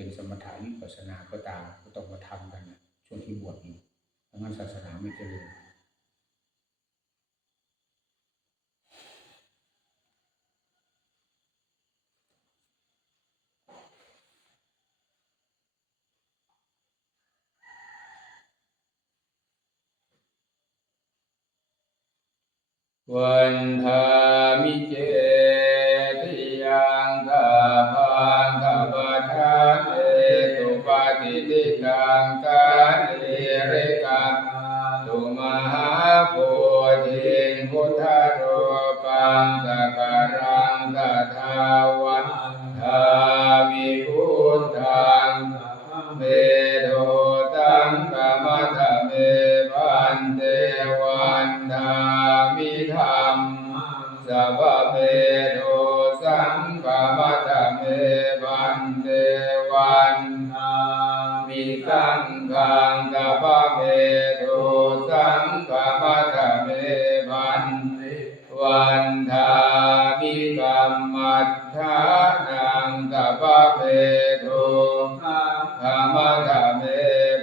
เป็นสมถะวิปัสสนาก็ตามก็ต้องมาทำกันนะช่วงที่บวชอยู่ถ้างั้นศาสนาไม่เจริญวันธามิเจ ธิ สังฆมัตถะเม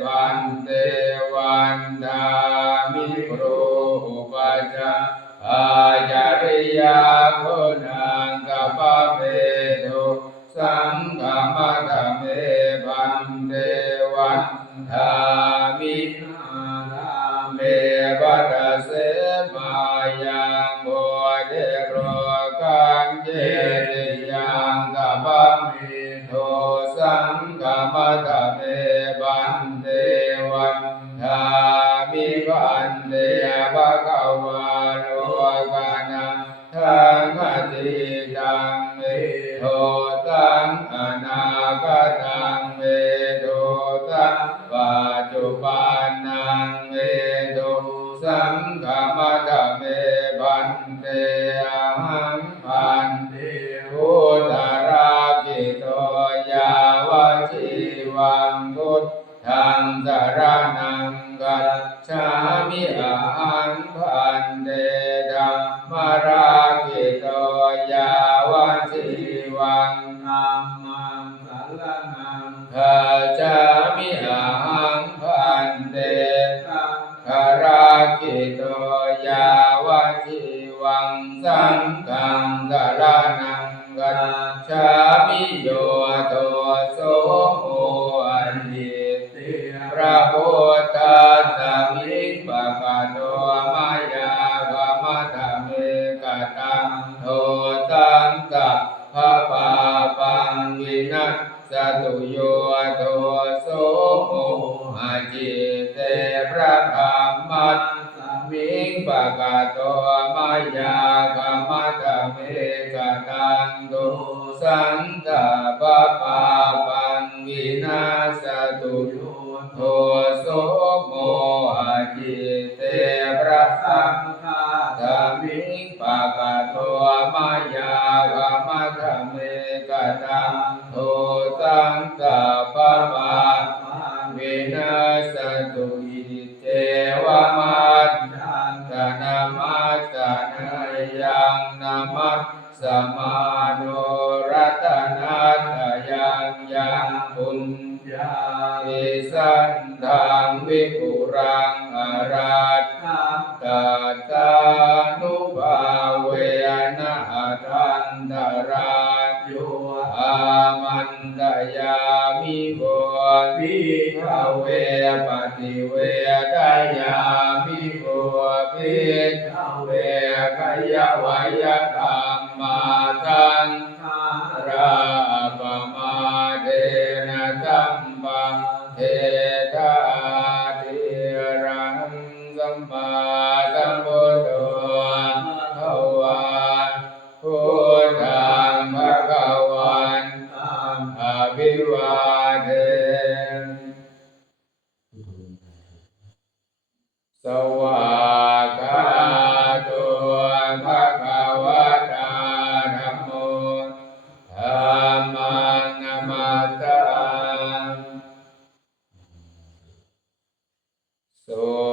บันเตวันทามิโรอุปจาอาจาริยาคุณังกัปเม สังฆมัตถะเมบันเตวันทามิบันเตภะคะวะโลกานังทังอติตังเมโทตังอนาคตังเมโทตังปัจจุบันนังเม วังพุทธังสารนังกัจฉามิอะหังพันเตธัมมารากิโตยาวชีวังนัมมังสารนังกัจฉามิอะหังพันเตสังฆรากิโตยาวชีวังสังฆังสารนังกัจฉามิโยโตโสโโมอาจิเตพระธรรมัสมิงปะกะโตมายากะมะทะเมกตังโทสันตะปะปาปังวินาสตุโยโทโสโมอาจิเตพระสังฆาธรรมิงปะกะโตมายากะ สมาโนรัตนาตยังยังปุญญาวิสันทังวิปุรังอาราธัตาตานุภาเวนะทันตราโยอามันตยามิโกวิภเวปฏิเวทยามิโกวิภเว กายวายกรรมาทันราปมาเดนะตัมปังเทธาติรังสัมมาสัมพุทโธภวันพุทธังภะคะวันตังอภิวาเทสวา สุ